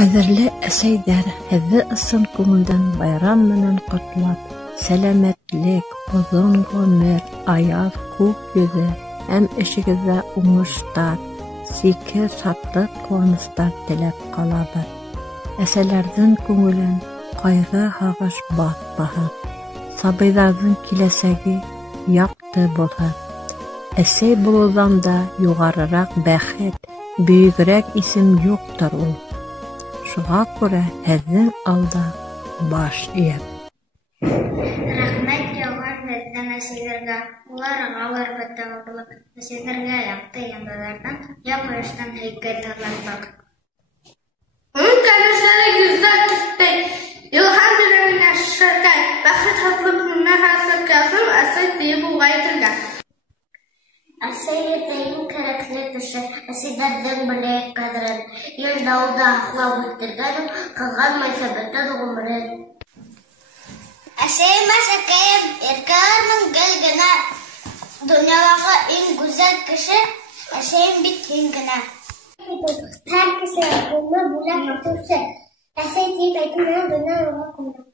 Кадерле әсәйҙәр, һеҙҙе ысын күңелдән байрам менән ҡотлап, сәләмәтлек, оҙон ғүмер, аяҙ күк йөҙө һәм эшегеҙҙә уңыштар, сикһеҙ шатлыҡ, ҡыуаныстар теләп ҡалабыҙ. Әсәләрҙең күңелен ҡайғы-һағыш баҫмаһын, сабыйҙарҙың киләсәге яҡты булһын. Әсәй булыуҙан да юғарыраҡ бәхет, бөйөгөрәк исем юҡтыр ул. Шуға күрә һеҙҙең алда баш эйәм. Рәхмәт яуған беҙҙең әсәйҙәргә. Улар алырбыҙ булып, әсәйҙәргә яҡты яндарҙарҙан, яҡ-ҡояштан һәйкәл һыйлаттык. Кәләшләре йөҙҙән төҫтәй, илһам йөрәгенә шешергән, бәхет һатлыҡ нимә һәсәк Кәзим әсәй тейеп уға әйтелгән. Әсәй еҙҙәйен кәрәкле кеше, әсәйҙәрҙең беләйек ҡәҙерен, ил дауылда һаҡлап үтергән, ҡыҙғанмай бөтөн ғүмерен. Әсәйем, әсәкәйем, иркәләрнең гел генә, донъялағы иң гүзәл кеше, әсәйем бит һин генә. Һәр кеше улы бүләк итеүсе, әсәй тиеп әйтеү менән донъя уға күмде.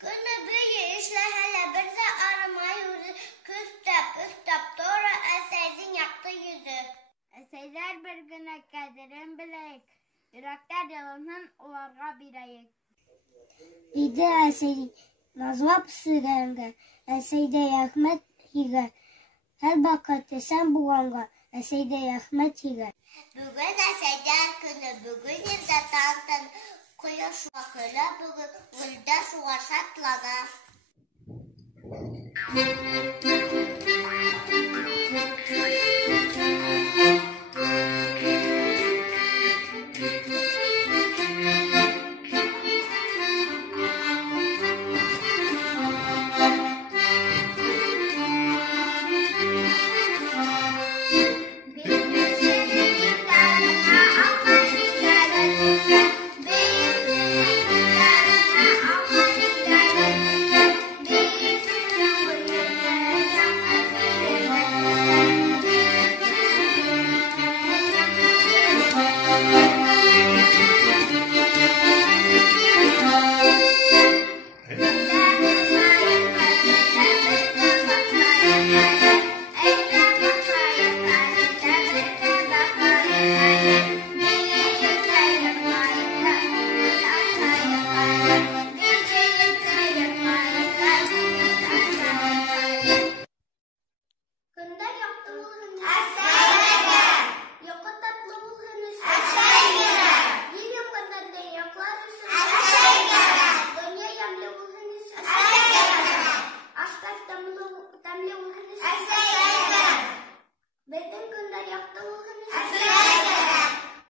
Көнө буйы эшләһә лә бер ҙә арымай үҙе, көҫтәп тора әсәйҙең яҡты йөҙө. Әсәйҙәр бер генә ҡәҙерен беләйек, йөрәктәр йылыһын уларға бирәйек. Диде әсәй назлап сөйләгәнгә, әсәйҙә рәхмәт һигә. Һәр ваҡыт эсән булғанға, әсәйҙә рәхмәт һигә. Бөгөн әсәйҙәр көнө, бөгөн ерҙә тантан, ҡояш ваҡыла бөгөн, гөлдә шуға шатлана.